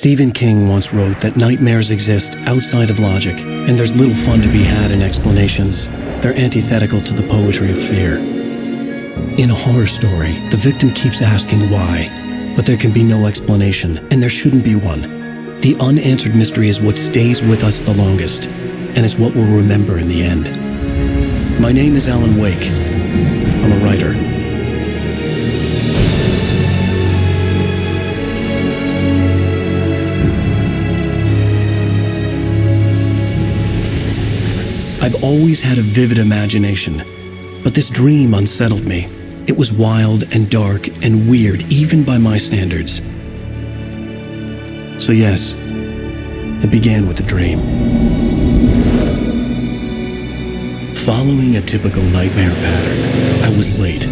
Stephen King once wrote that nightmares exist outside of logic, and there's little fun to be had in explanations. They're antithetical to the poetry of fear. In a horror story, the victim keeps asking why, but there can be no explanation, and there shouldn't be one. The unanswered mystery is what stays with us the longest, and it's what we'll remember in the end. My name is Alan Wake. I'm a writer. I've always had a vivid imagination, but this dream unsettled me. It was wild and dark and weird, even by my standards. So yes, it began with a dream. Following a typical nightmare pattern, I was late,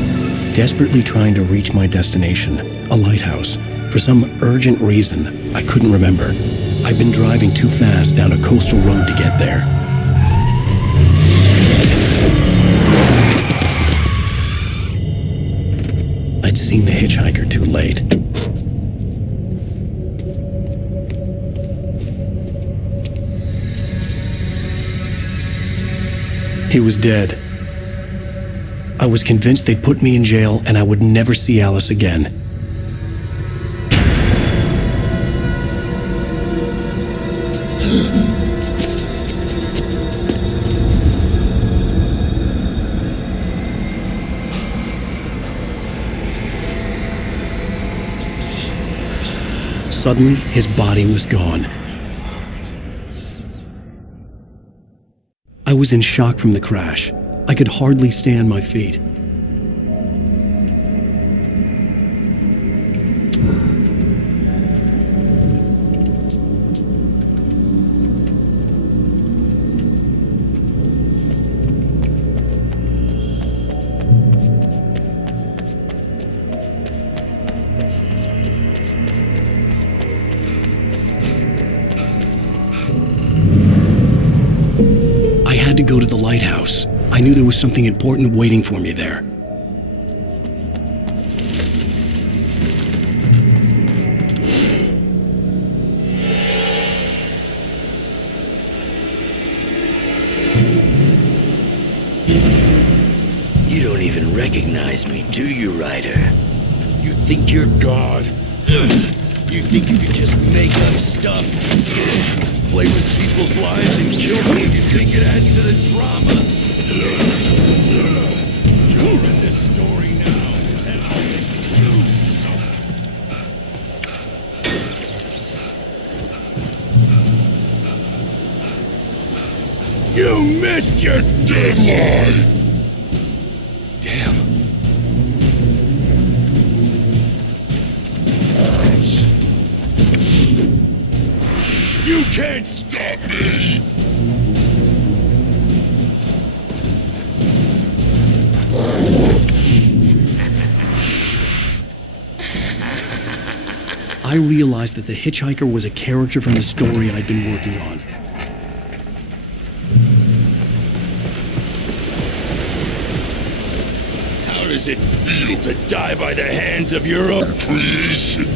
desperately trying to reach my destination, a lighthouse. For some urgent reason, I couldn't remember. I'd been driving too fast down a coastal road to get there. I'd seen the hitchhiker too late. He was dead. I was convinced they'd put me in jail and I would never see Alice again. Suddenly, his body was gone. I was in shock from the crash. I could hardly stay on my feet. To go to the lighthouse. I knew there was something important waiting for me there. You don't even recognize me, do you, Ryder? You think you're God? You think you can just make up stuff? Play with people's lives and kill them when you think it adds to the drama? You're in this story now, and I'll make you suffer. You missed your deadline! Damn. You can't stop me! I realized that the hitchhiker was a character from the story I'd been working on. How does it feel to die by the hands of your own creation?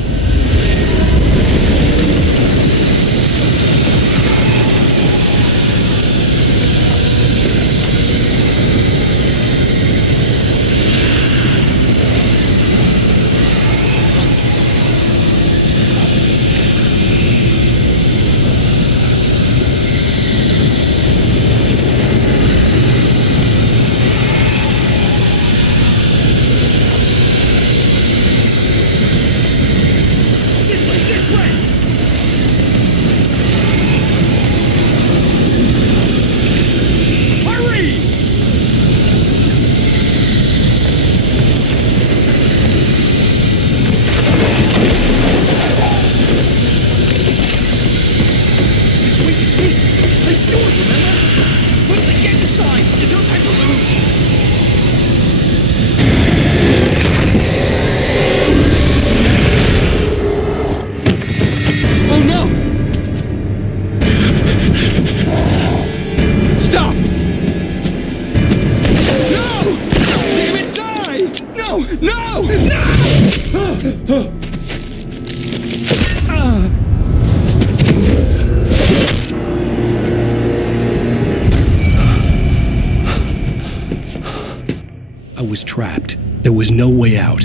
no way out.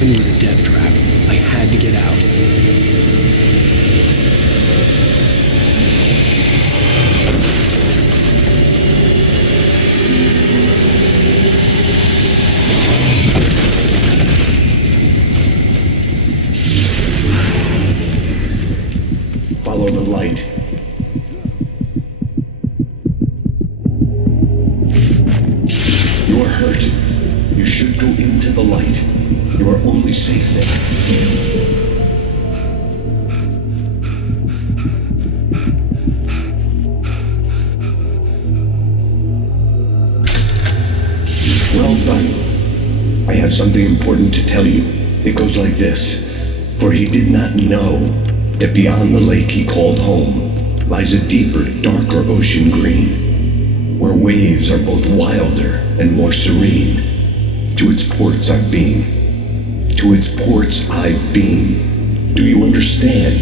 It was a death trap. I had to get out. Follow the light. You are hurt. You should go into the light. You are only safe there. Well done. I have something important to tell you. It goes like this. For he did not know that beyond the lake he called home lies a deeper, darker ocean green, where waves are both wilder and more serene. To its ports I've been. To its ports I've been. Do you understand?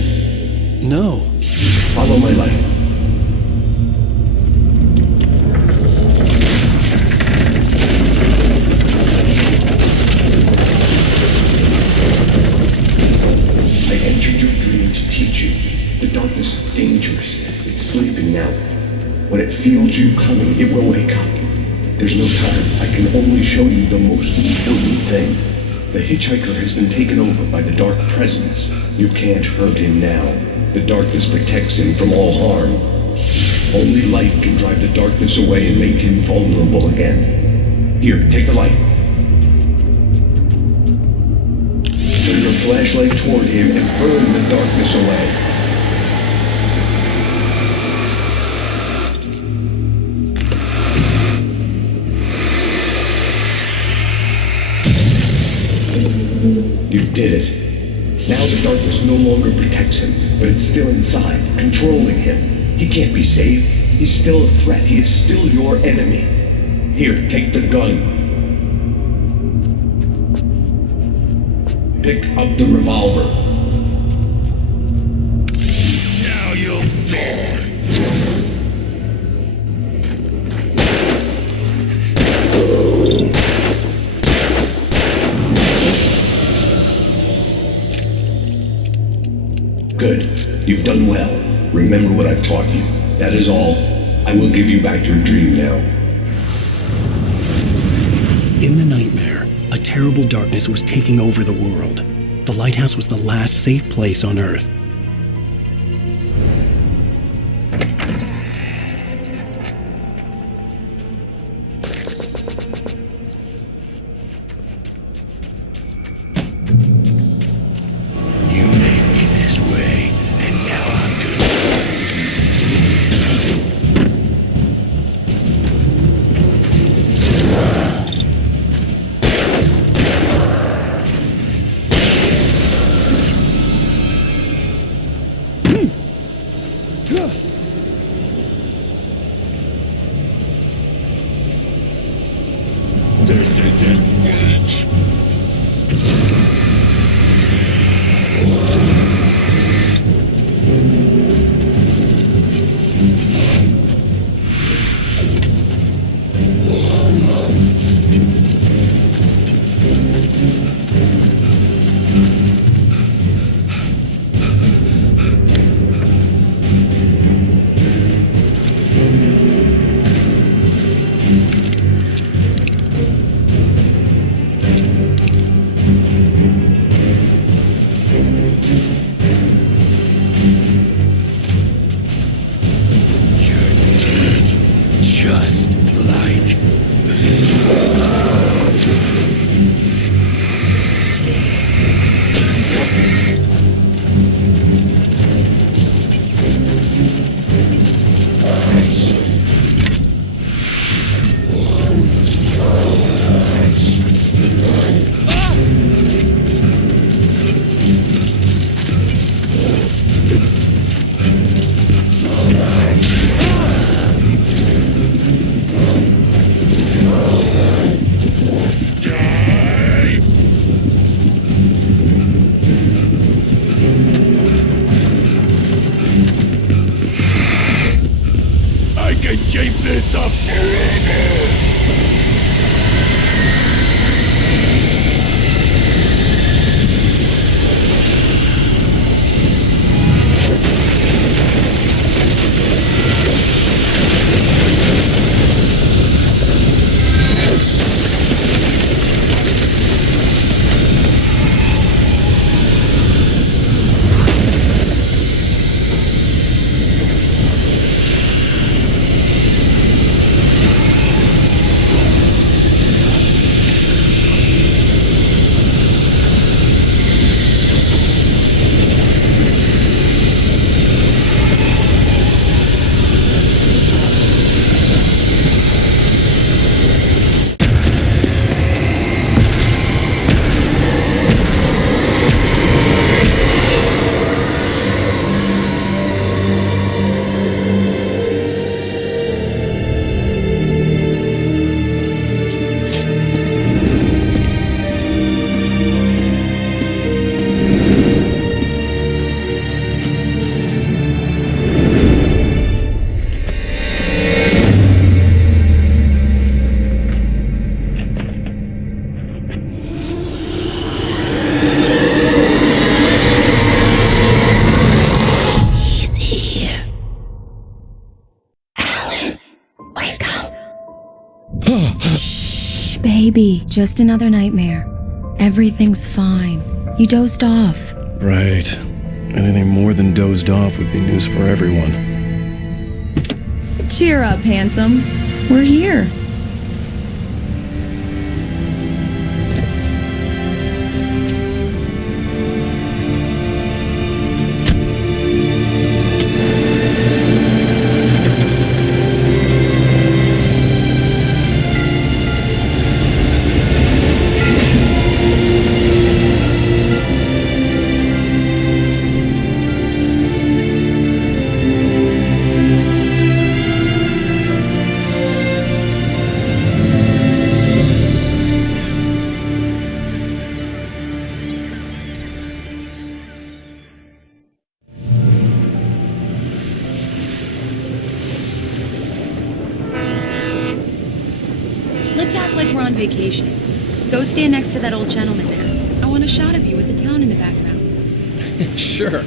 No. Follow my light. I entered your dream to teach you. The darkness is dangerous. It's sleeping now. When it feels you coming, it will wake up. There's no time. I can only show you the most important thing. The hitchhiker has been taken over by the dark presence. You can't hurt him now. The darkness protects him from all harm. Only light can drive the darkness away and make him vulnerable again. Here, take the light. Turn your flashlight toward him and burn the darkness away. You did it. Now the darkness no longer protects him, but it's still inside, controlling him. He can't be saved. He's still a threat. He is still your enemy. Here, take the gun. Pick up the revolver. Now you'll die. Good. You've done well. Remember what I've taught you. That is all. I will give you back your dream now. In the nightmare, a terrible darkness was taking over the world. The lighthouse was the last safe place on Earth. You made me this way, and now I'm gonna. This isn't witch. up forever! Baby, just another nightmare. Everything's fine. You dozed off. Right. Anything more than dozed off would be news for everyone. Cheer up, handsome. We're here. Let's act like we're on vacation. Go stand next to that old gentleman there. I want a shot of you with the town in the background. Sure.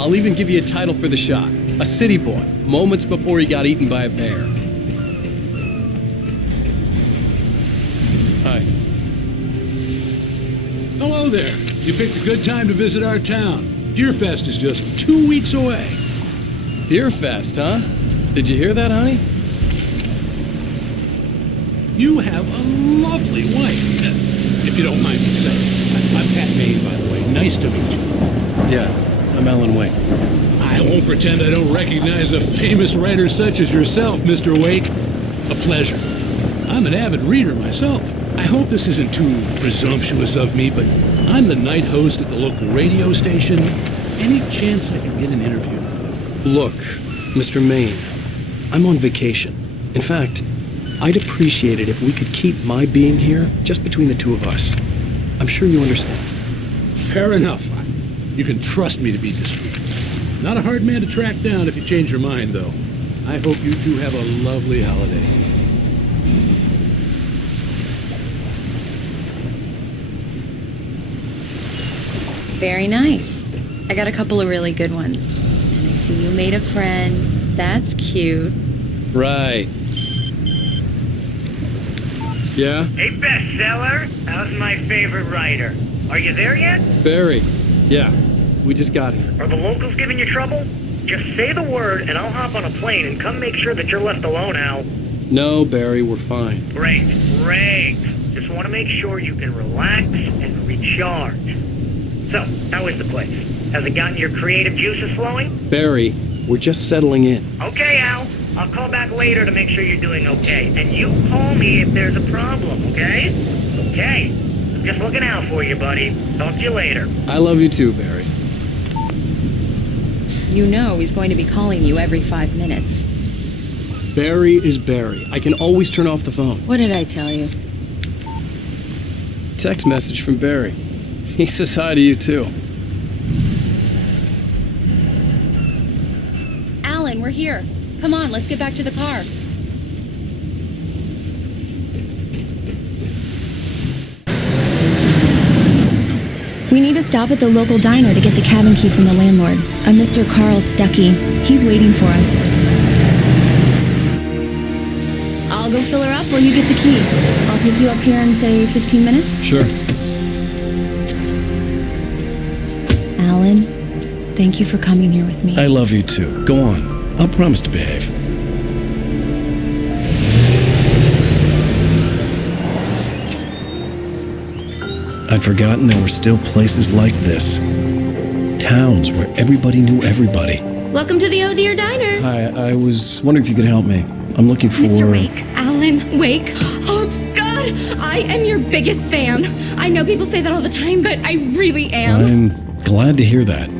I'll even give you a title for the shot. A city boy, moments before he got eaten by a bear. Hi. Hello there. You picked a good time to visit our town. Deerfest is just 2 weeks away. Deerfest, huh? Did you hear that, honey? You have a lovely wife, if you don't mind me saying. I'm Pat Maine, by the way. Nice to meet you. Yeah, I'm Alan Wake. I won't pretend I don't recognize a famous writer such as yourself, Mr. Wake. A pleasure. I'm an avid reader myself. I hope this isn't too presumptuous of me, but I'm the night host at the local radio station. Any chance I can get an interview? Look, Mr. Maine, I'm on vacation. In fact, I'd appreciate it if we could keep my being here just between the two of us. I'm sure you understand. Fair enough. You can trust me to be discreet. Not a hard man to track down if you change your mind, though. I hope you two have a lovely holiday. Very nice. I got a couple of really good ones. And I see you made a friend. That's cute. Right. Yeah? Hey, bestseller! How's my favorite writer? Are you there yet? Barry. Yeah, we just got here. Are the locals giving you trouble? Just say the word and I'll hop on a plane and come make sure that you're left alone, Al. No, Barry, we're fine. Great. Just want to make sure you can relax and recharge. So, how is the place? Has it gotten your creative juices flowing? Barry, we're just settling in. Okay, Al. I'll call back later to make sure you're doing okay. And you call me if there's a problem, okay? Okay. I'm just looking out for you, buddy. Talk to you later. I love you too, Barry. You know he's going to be calling you every 5 minutes. Barry is Barry. I can always turn off the phone. What did I tell you? Text message from Barry. He says hi to you too. Alan, we're here. Come on, let's get back to the car. We need to stop at the local diner to get the cabin key from the landlord, a Mr. Carl Stuckey. He's waiting for us. I'll go fill her up while you get the key. I'll pick you up here in, say, 15 minutes? Sure. Alan, thank you for coming here with me. I love you too. Go on. I'll promise to behave. I'd forgotten there were still places like this. Towns where everybody knew everybody. Welcome to the Oh Dear Diner. Hi, I was wondering if you could help me. I'm looking for... Mr. Wake. Alan Wake. Oh, God. I am your biggest fan. I know people say that all the time, but I really am. I'm glad to hear that.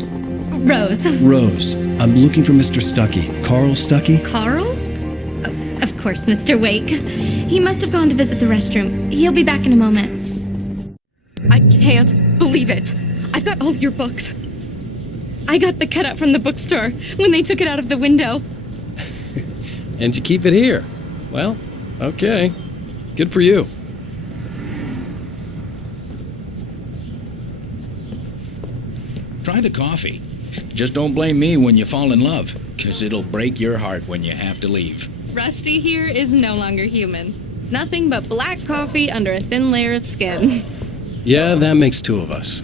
Rose. Rose, I'm looking for Mr. Stuckey. Carl Stuckey? Carl? Of course, Mr. Wake. He must have gone to visit the restroom. He'll be back in a moment. I can't believe it. I've got all your books. I got the cutout from the bookstore when they took it out of the window. And you keep it here. Well, okay. Good for you. Try the coffee. Just don't blame me when you fall in love, 'cause it'll break your heart when you have to leave. Rusty here is no longer human. Nothing but black coffee under a thin layer of skin. Yeah, that makes two of us.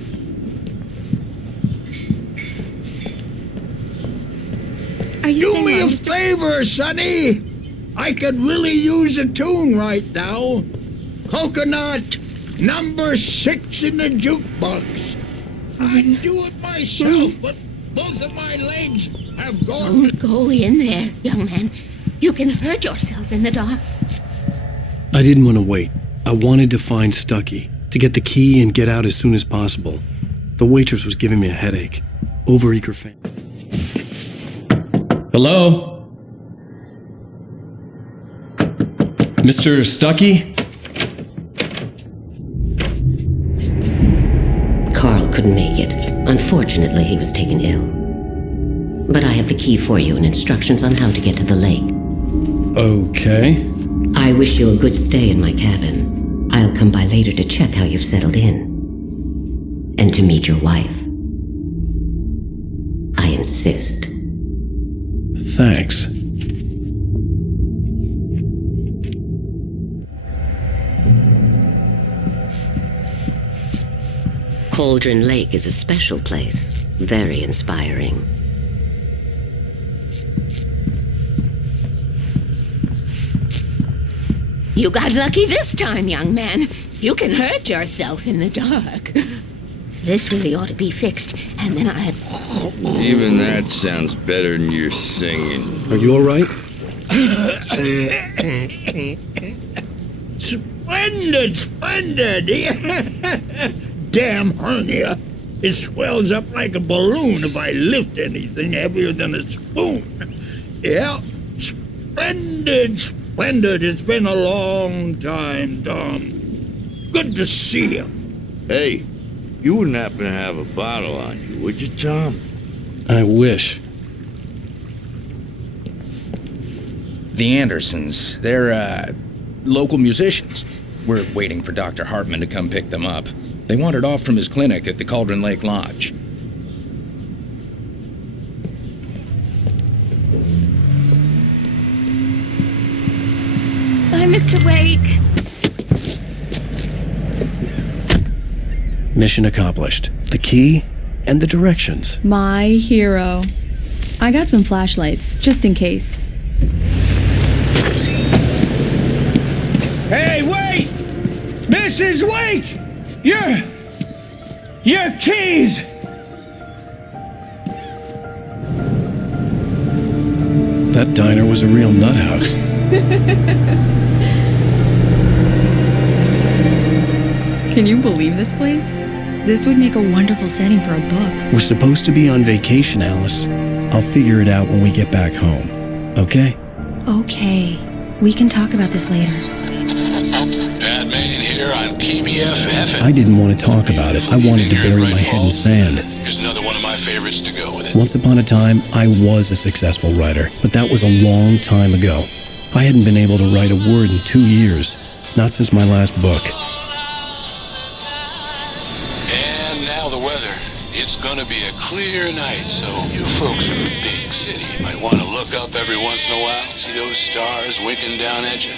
Are you Do staying me a long, Mr. favor, Sonny. I could really use a tune right now. Coconut, number 6 in the jukebox. I'd do it myself, but both of my legs have gone. Don't go in there, young man. You can hurt yourself in the dark. I didn't want to wait. I wanted to find Stuckey, to get the key and get out as soon as possible. The waitress was giving me a headache. Overeager fan. Hello? Mr. Stuckey? Carl couldn't make it. Unfortunately, he was taken ill. But I have the key for you and instructions on how to get to the lake. Okay. I wish you a good stay in my cabin. I'll come by later to check how you've settled in. And to meet your wife. I insist. Thanks. Cauldron Lake is a special place. Very inspiring. You got lucky this time, young man. You can hurt yourself in the dark. This really ought to be fixed, and then I... Even that sounds better than your singing. Are you all right? Splendid, splendid. Damn hernia. It swells up like a balloon if I lift anything heavier than a spoon. Yeah, splendid, splendid. It's been a long time, Tom. Good to see you. Hey, you wouldn't happen to have a bottle on you, would you, Tom? I wish. The Andersons, they're, local musicians. We're waiting for Dr. Hartman to come pick them up. They wandered off from his clinic at the Cauldron Lake Lodge. Bye, Mr. Wake. Mission accomplished. The key and the directions. My hero. I got some flashlights, just in case. Hey, wait! Mrs. Wake! Your keys! That diner was a real nut house. Can you believe this place? This would make a wonderful setting for a book. We're supposed to be on vacation, Alice. I'll figure it out when we get back home. Okay? Okay. We can talk about this later. Bad Man here on PBFF. I didn't want to talk about it. I wanted to bury my head in sand. Here's another one of my favorites to go with it. Once upon a time, I was a successful writer, but that was a long time ago. I hadn't been able to write a word in 2 years, not since my last book. And now the gonna be a clear night, so you folks in the big city might want to look up every once in a while, see those stars winking down at you.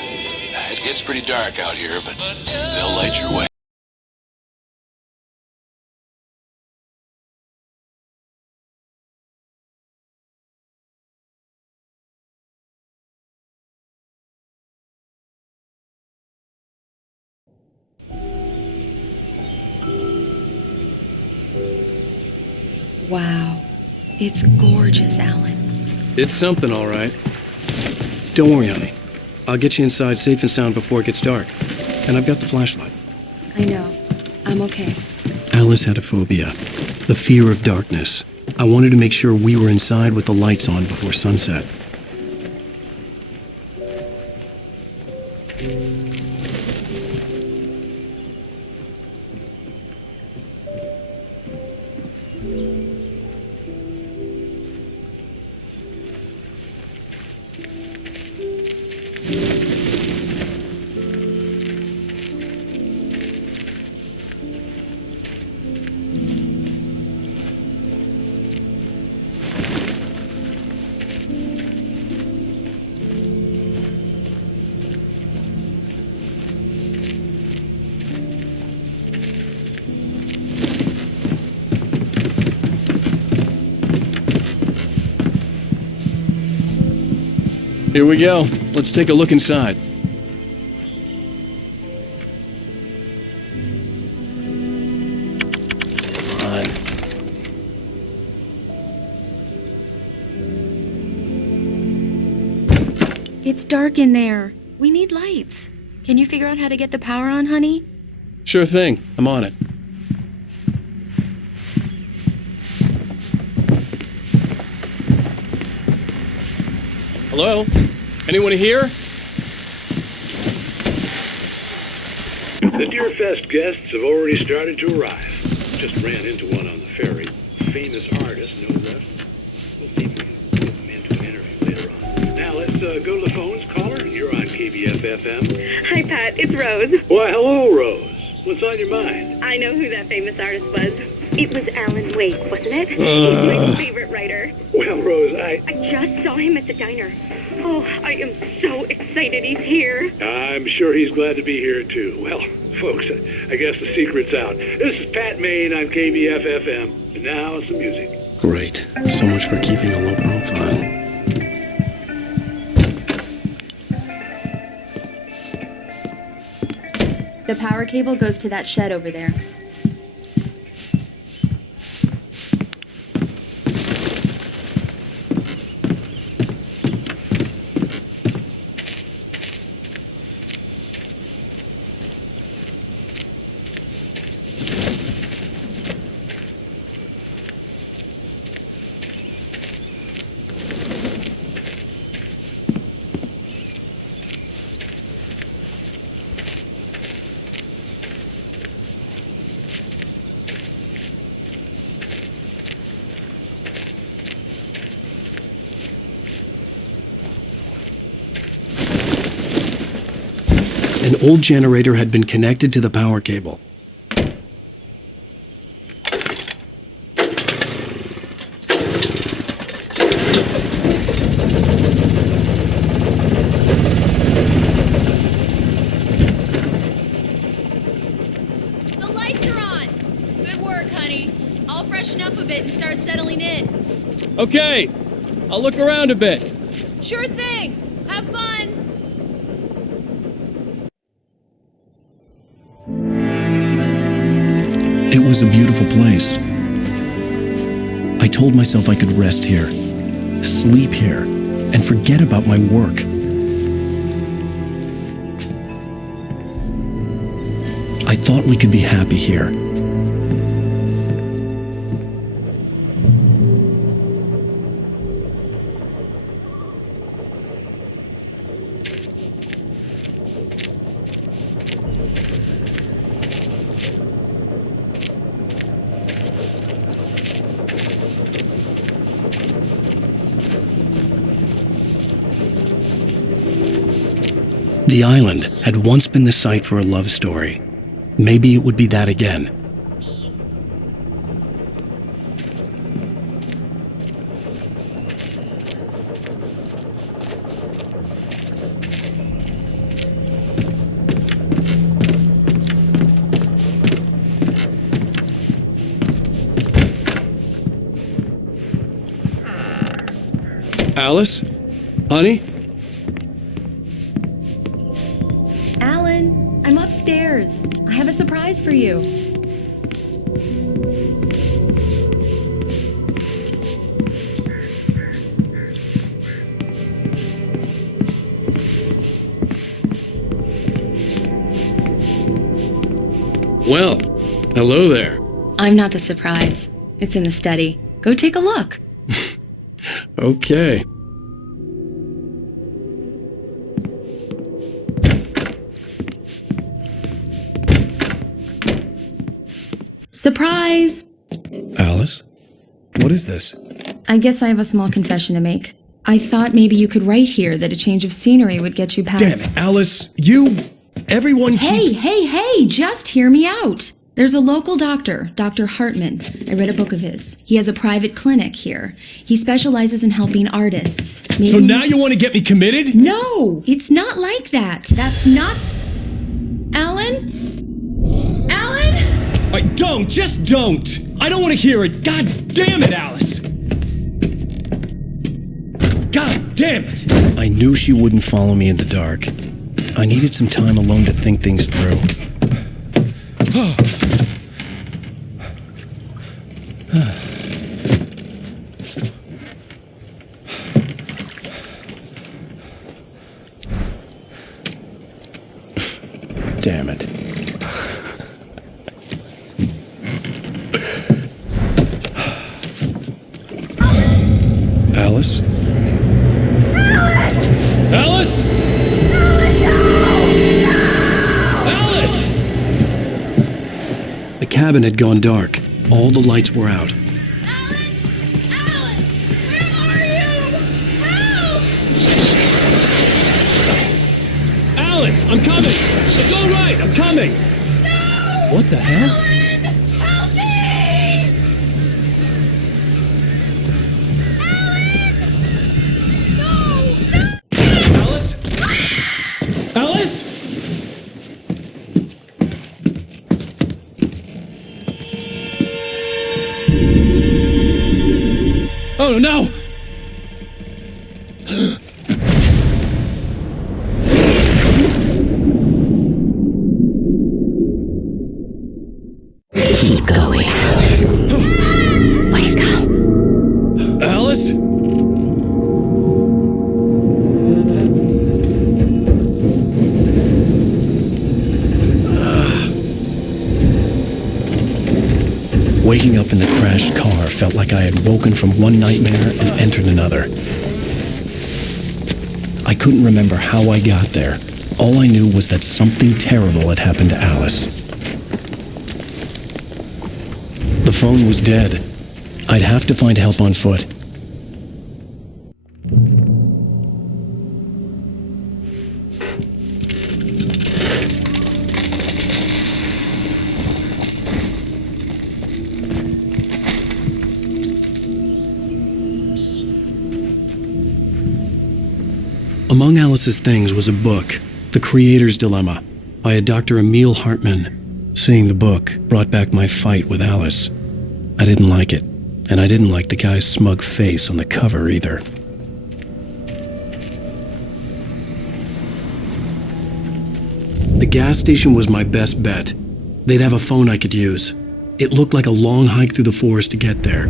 It gets pretty dark out here, but they'll light your way. Wow. It's gorgeous, Alan. It's something, all right. Don't worry, honey. I'll get you inside safe and sound before it gets dark. And I've got the flashlight. I know. I'm okay. Alice had a phobia, the fear of darkness. I wanted to make sure we were inside with the lights on before sunset. Here we go. Let's take a look inside. It's dark in there. We need lights. Can you figure out how to get the power on, honey? Sure thing. I'm on it. Hello? Anyone here? The Deerfest guests have already started to arrive. Just ran into one on the ferry. Famous artist, no less. We'll see if we can get them into an interview later on. Now let's go to the phones. Caller, you're on KBF-FM. Hi, Pat. It's Rose. Why, hello, Rose. What's on your mind? I know who that famous artist was. It was Alan Wake, wasn't it? He's my favorite writer. Well, Rose, I just saw him at the diner. Oh, I am so excited he's here. I'm sure he's glad to be here, too. Well, folks, I guess the secret's out. This is Pat Maine on KBF-FM. And now some music. Great. So much for keeping a low profile. The power cable goes to that shed over there. An old generator had been connected to the power cable. The lights are on! Good work, honey. I'll freshen up a bit and start settling in. Okay. I'll look around a bit. Sure thing! Have fun! It was a beautiful place. I told myself I could rest here, sleep here, and forget about my work. I thought we could be happy here. The island had once been the site for a love story. Maybe it would be that again. Alice? Honey? Alan, I'm upstairs. I have a surprise for you. Well, hello there. I'm not the surprise. It's in the study. Go take a look. Okay. Surprise! Alice? What is this? I guess I have a small confession to make. I thought maybe you could write here that a change of scenery would get you past... Damn it, Alice! Everyone keeps... Hey, just hear me out. There's a local doctor, Dr. Hartman. I read a book of his. He has a private clinic here. He specializes in helping artists. So now you want to get me committed? No, it's not like that. That's not... Alan? Just don't! I don't want to hear it! God damn it, Alice! God damn it! I knew she wouldn't follow me in the dark. I needed some time alone to think things through. Damn it. Alice? Alice? Alice! The cabin had gone dark. All the lights were out. Alice, I'm coming! It's all right, I'm coming! No! What the hell? Alan, help me! Alice? Alice? Oh no! Keep going. Wake up. Alice? Waking up in the crashed car felt like I had woken from one nightmare and entered another. I couldn't remember how I got there. All I knew was that something terrible had happened to Alice. The phone was dead. I'd have to find help on foot. Among Alice's things was a book, The Creator's Dilemma, by a Dr. Emil Hartman. Seeing the book brought back my fight with Alice. I didn't like it, and I didn't like the guy's smug face on the cover either. The gas station was my best bet. They'd have a phone I could use. It looked like a long hike through the forest to get there.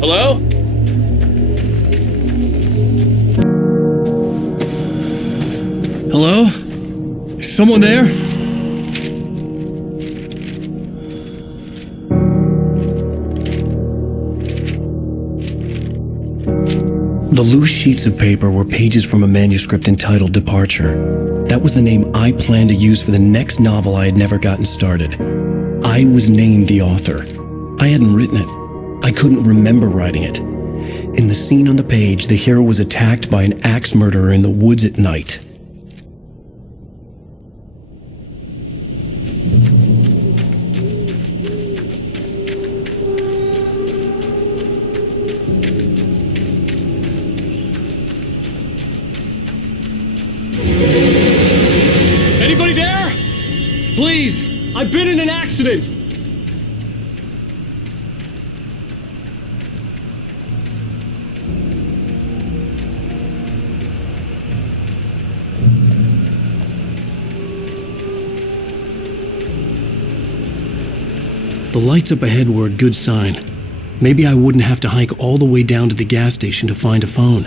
Hello? Hello? Is someone there? The loose sheets of paper were pages from a manuscript entitled Departure. That was the name I planned to use for the next novel I had never gotten started. I was named the author. I hadn't written it. I couldn't remember writing it. In the scene on the page, the hero was attacked by an axe murderer in the woods at night. Anybody there? Please, I've been in an accident. The lights up ahead were a good sign. Maybe I wouldn't have to hike all the way down to the gas station to find a phone.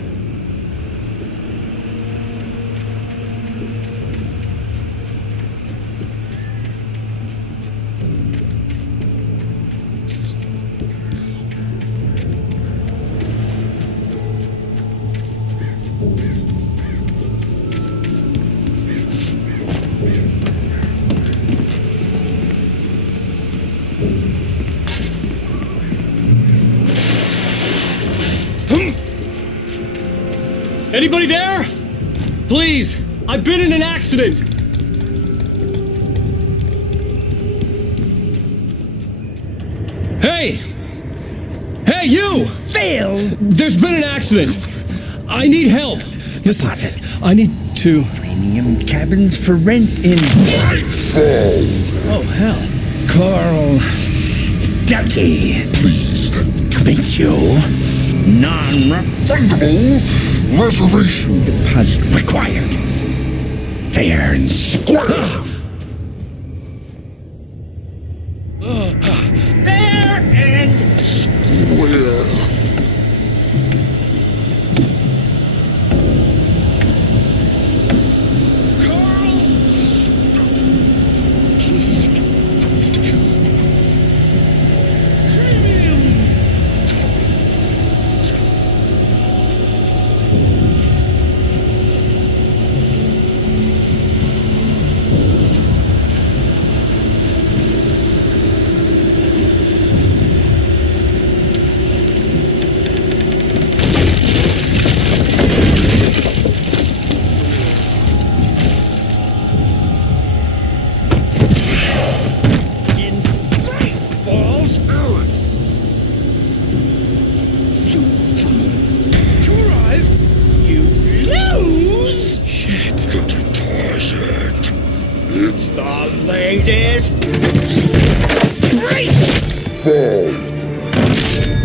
Anybody there? Please, I've been in an accident. Hey! Hey, you! Phil! There's been an accident. I need help. Deposit. I need to. Premium cabins for rent in. Oh, hell. Carl Stuckey. Pleased to meet you. Non-refundable reservation deposit required. Fair and square. Fair and square. It's the latest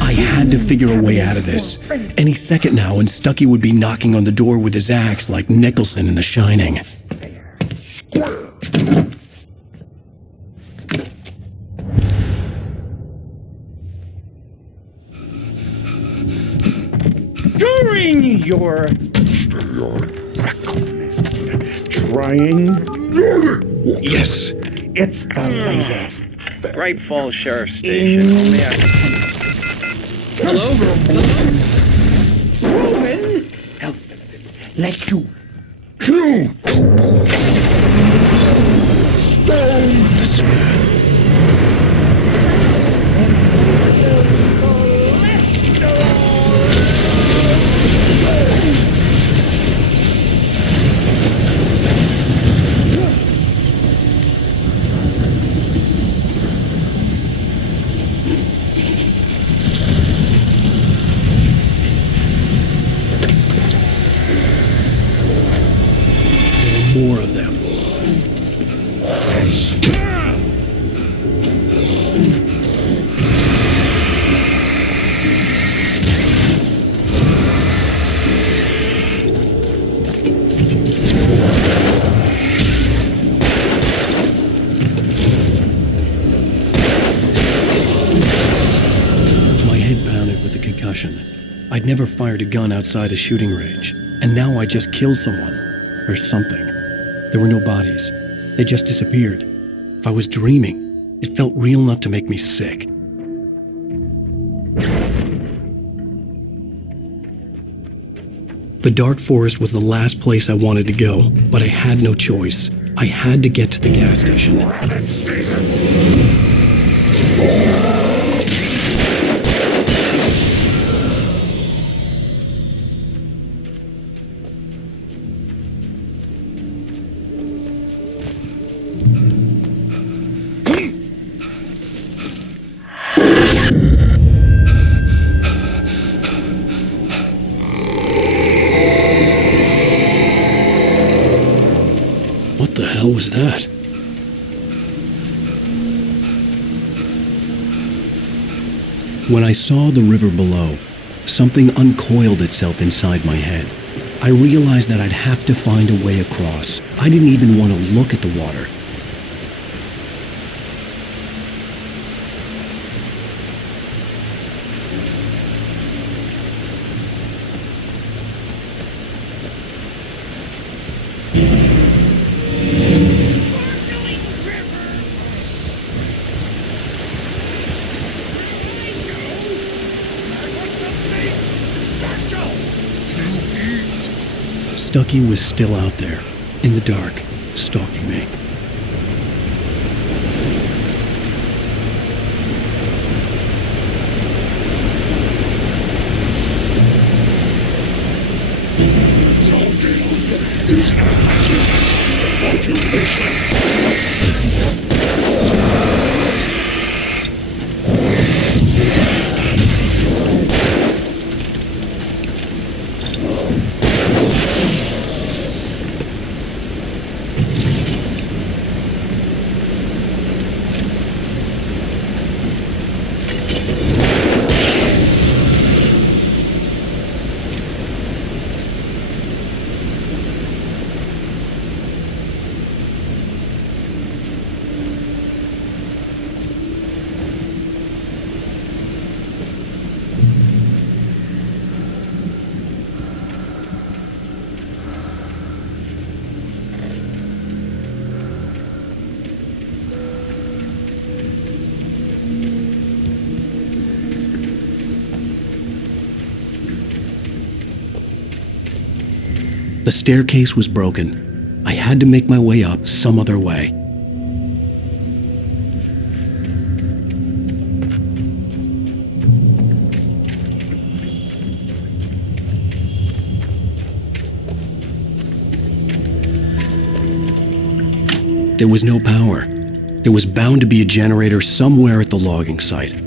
I had to figure a way out of this. Any second now, and Stuckey would be knocking on the door with his axe like Nicholson in The Shining. During your trying. Yes. It's the latest. Great Falls Sheriff Station. Hello? Roman, health benefits let you kill. This is bad. More of them. My head pounded with the concussion. I'd never fired a gun outside a shooting range, and now I just killed someone, or something. There were no bodies. They just disappeared. If I was dreaming, it felt real enough to make me sick. The dark forest was the last place I wanted to go, but I had no choice. I had to get to the gas station. What the hell was that? When I saw the river below, something uncoiled itself inside my head. I realized that I'd have to find a way across. I didn't even want to look at the water. Stucky was still out there, in the dark, stalking me. The staircase was broken. I had to make my way up some other way. There was no power. There was bound to be a generator somewhere at the logging site.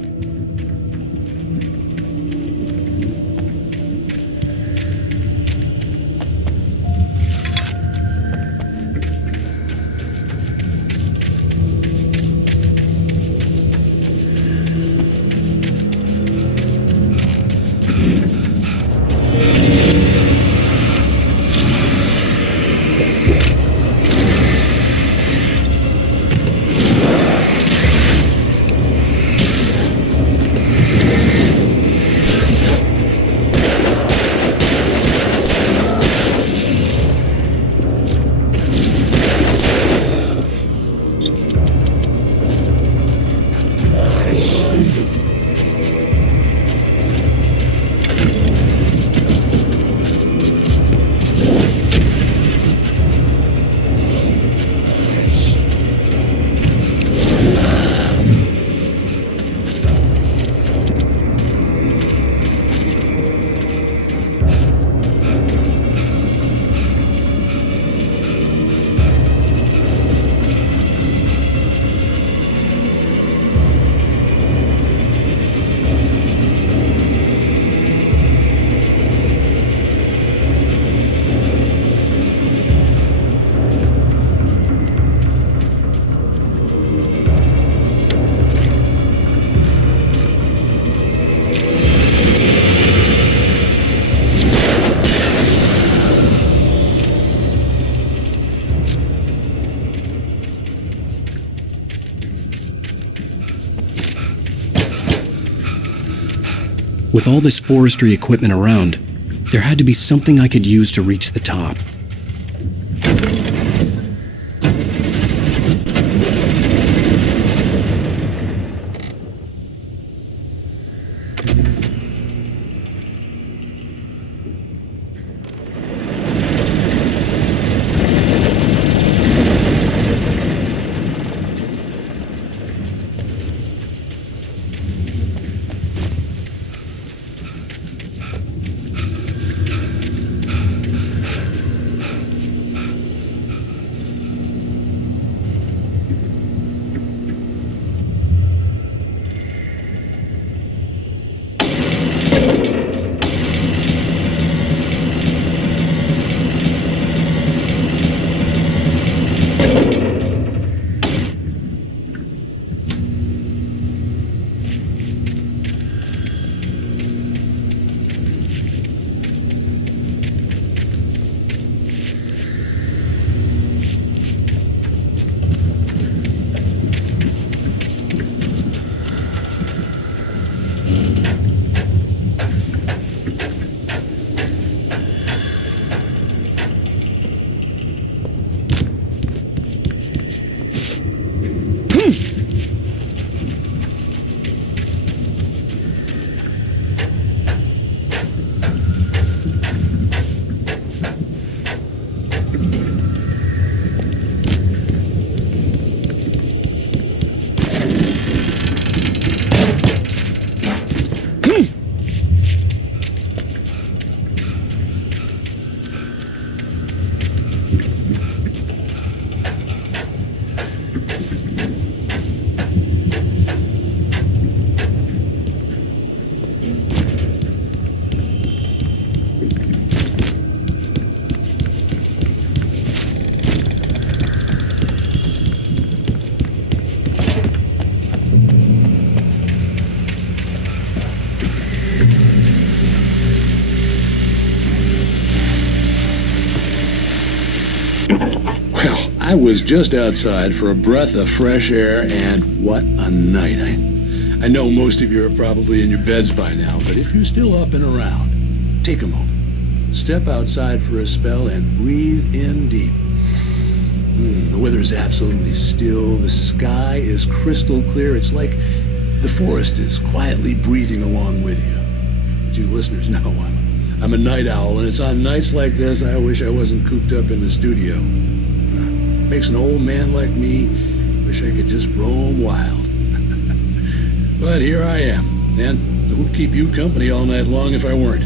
With all this forestry equipment around, there had to be something I could use to reach the top. I was just outside for a breath of fresh air, and what a night. I know most of you are probably in your beds by now, but if you're still up and around, take a moment. Step outside for a spell and breathe in deep. The weather is absolutely still. The sky is crystal clear. It's like the forest is quietly breathing along with you. As you listeners know, I'm a night owl, and it's on nights like this I wish I wasn't cooped up in the studio. Makes an old man like me wish I could just roam wild. But here I am, and who'd keep you company all night long if I weren't?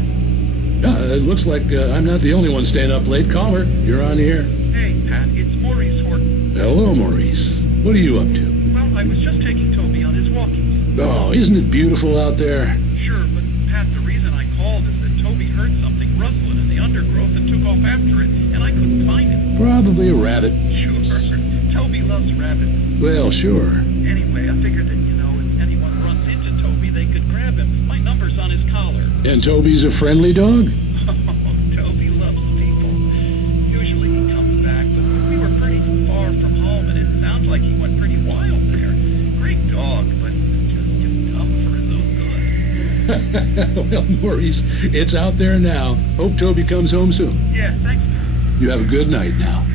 It looks like I'm not the only one staying up late. Caller, you're on the air. Hey, Pat, it's Maurice Horton. Hello, Maurice. What are you up to? Well, I was just taking Toby on his walkies. Oh, isn't it beautiful out there? Sure, but Pat, the reason I called is that Toby heard something rustling in the undergrowth and took off after it, and I couldn't find it. Probably a rabbit. Sure. Toby loves rabbits. Well, sure. Anyway, I figured that, if anyone runs into Toby, they could grab him. My number's on his collar. And Toby's a friendly dog? Toby loves people. Usually he comes back, but we were pretty far from home, and it sounds like he went pretty wild there. Great dog, but just too tough for his own good. Well, Maurice, it's out there now. Hope Toby comes home soon. Yeah, thanks. You have a good night now.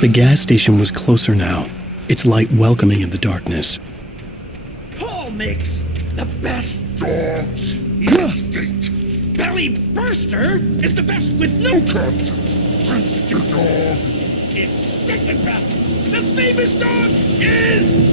The gas station was closer now, its light welcoming in the darkness. Paul makes the best dogs in the state. Belly Burster is the best with no contest. Monster Dog is second best. The famous dog is...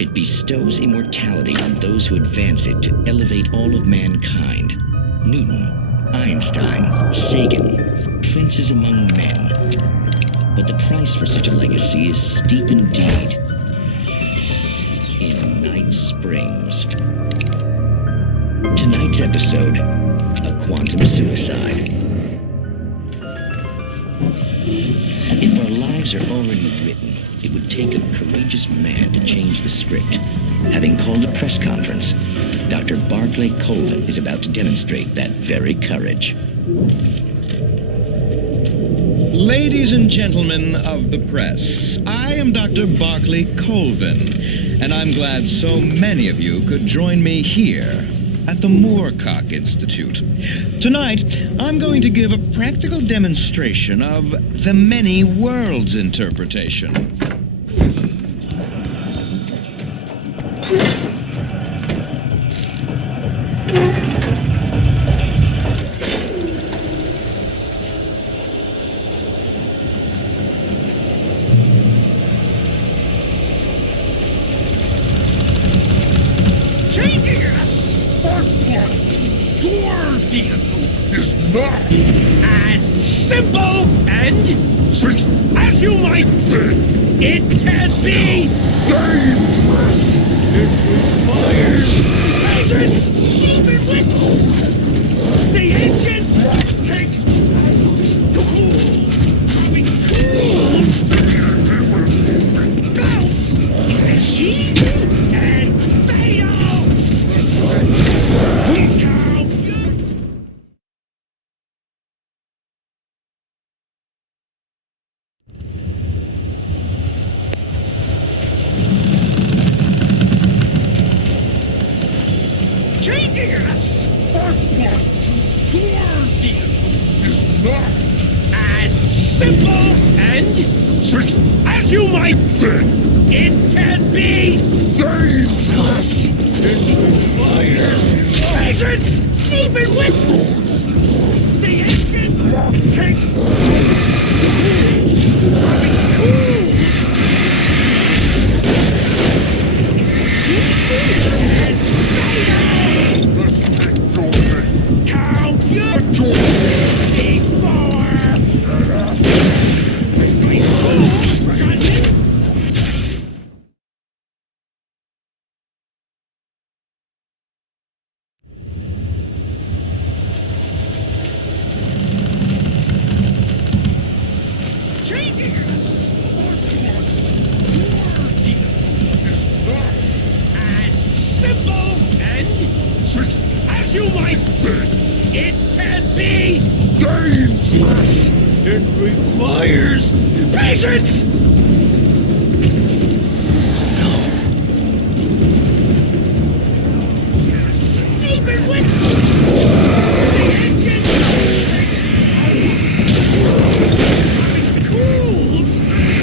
It bestows immortality on those who advance it to elevate all of mankind. Newton, Einstein, Sagan, princes among men. But the price for such a legacy is steep indeed. In Night Springs. Tonight's episode, a quantum suicide. If our lives are already written, it would take a courageous man to change the script. Having called a press conference, Dr. Barclay Colvin is about to demonstrate that very courage. Ladies and gentlemen of the press, I am Dr. Barclay Colvin, and I'm glad so many of you could join me here at the Moorcock Institute. Tonight, I'm going to give a practical demonstration of the many worlds interpretation. Changing a spark plug to your vehicle is not as simple and swift as you might think. It can be dangerous. It requires patience, even with the engine takes to cool. Having tools bounce is as easy and fatal. Changing a spark plug to your vehicle is not as simple and swift as you might think. It can be dangerous. It requires patience, even with the engine takes having tools. And count your before changing a sport to your vehicle is not as simple and swift as you might think. It can be dangerous. It requires patience. Even with the engine having tools and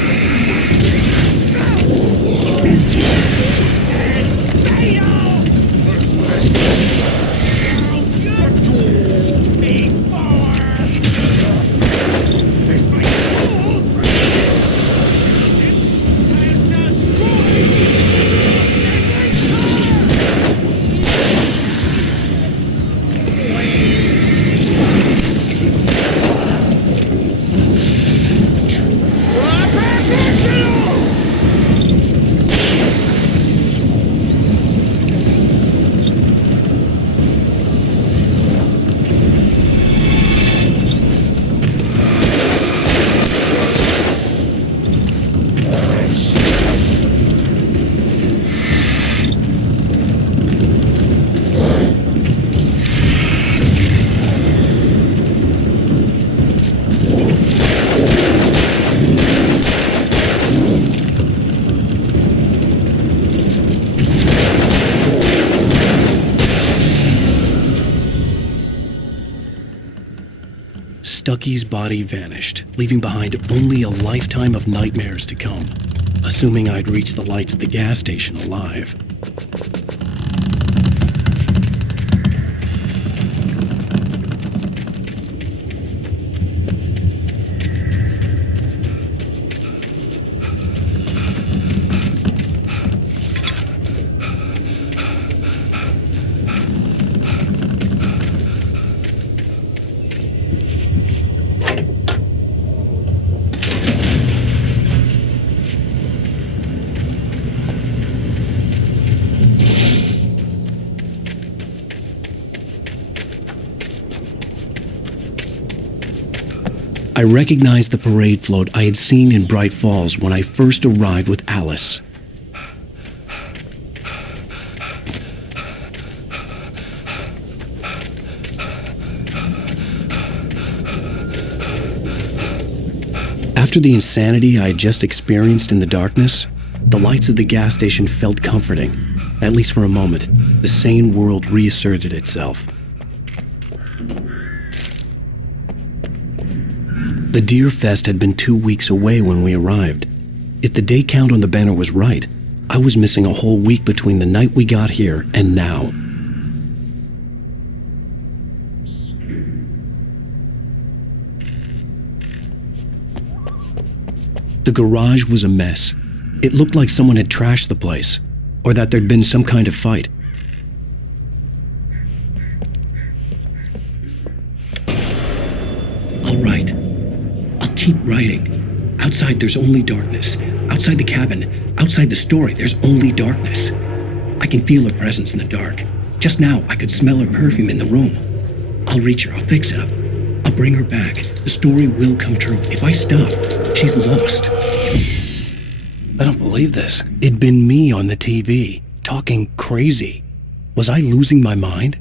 fatal. Stucky's body vanished, leaving behind only a lifetime of nightmares to come, assuming I'd reach the lights at the gas station alive. I recognized the parade float I had seen in Bright Falls when I first arrived with Alice. After the insanity I had just experienced in the darkness, the lights of the gas station felt comforting. At least for a moment, the sane world reasserted itself. The Deer Fest had been 2 weeks away when we arrived. If the day count on the banner was right, I was missing a whole week between the night we got here and now. The garage was a mess. It looked like someone had trashed the place, or that there'd been some kind of fight. All right. I'll keep writing. Outside, there's only darkness. Outside the cabin, outside the story, there's only darkness. I can feel her presence in the dark. Just now, I could smell her perfume in the room. I'll reach her. I'll fix it up. I'll bring her back. The story will come true. If I stop, she's lost. I don't believe this. It'd been me on the TV, talking crazy. Was I losing my mind?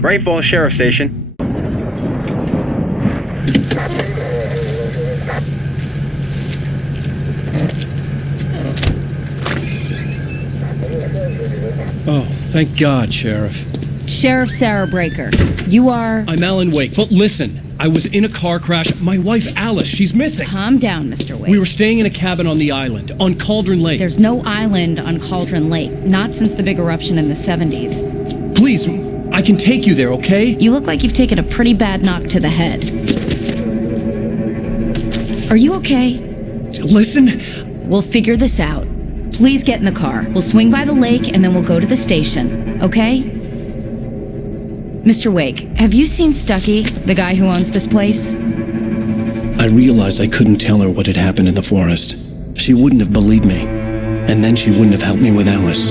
Bright Falls Sheriff Station. Oh, thank God, Sheriff. Sheriff Sarah Breaker, you are... I'm Alan Wake, but listen, I was in a car crash. My wife, Alice, she's missing. Calm down, Mr. Wake. We were staying in a cabin on the island, on Cauldron Lake. There's no island on Cauldron Lake, not since the big eruption in the 70s. Please, I can take you there, okay? You look like you've taken a pretty bad knock to the head. Are you okay? Listen. We'll figure this out. Please get in the car. We'll swing by the lake and then we'll go to the station, okay? Mr. Wake, have you seen Stucky, the guy who owns this place? I realized I couldn't tell her what had happened in the forest. She wouldn't have believed me, and then she wouldn't have helped me with Alice.